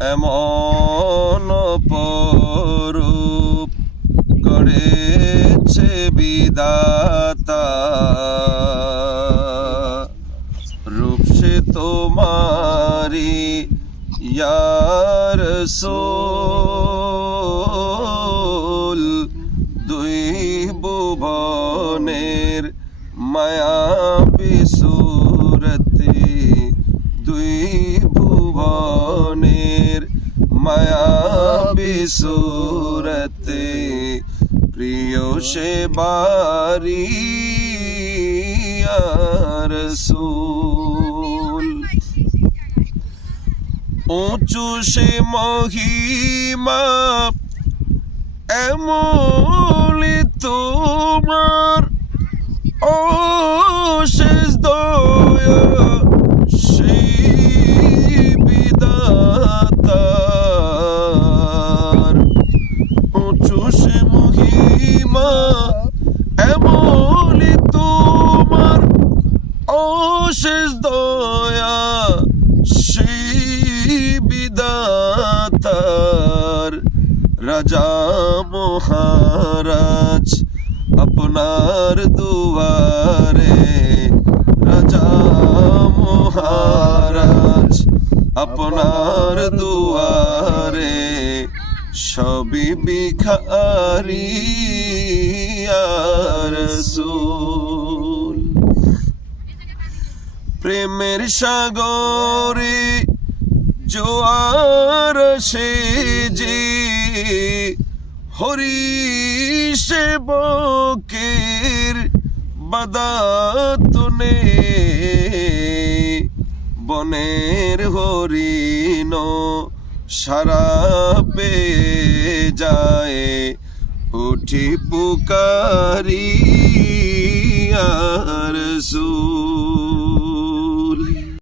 এমন অপরূপ করেছে বিধাতা, রূপ সে তোমারি ইয়া রাসূল, দুই ভুবনের মায়াবী সুরতে, দুই ভুবনের মায়াবী সুরতে, প্রিয় সে বারি ইয়া রাসূল। উঁচু সে মহিমা এমনই তোমার, অশেষ দয়া সেই বিধাতার। উঁচু সে মহিমা এমনই তোমার, অশেষ দয়া সেই বিধাতার। রাজা মহারাজ আপনার দুয়ারে, রাজা মহারাজ আপনার দুয়ারে, সবই ভিখারি ইয়া রাসূল। প্রেমের সাগরে জোয়ার সে যে, হরি সেবকের বাদাতনে, বনের হরিণ সারা পেয়ে যায়, উঠি পুকারি ইয়া রাসূল।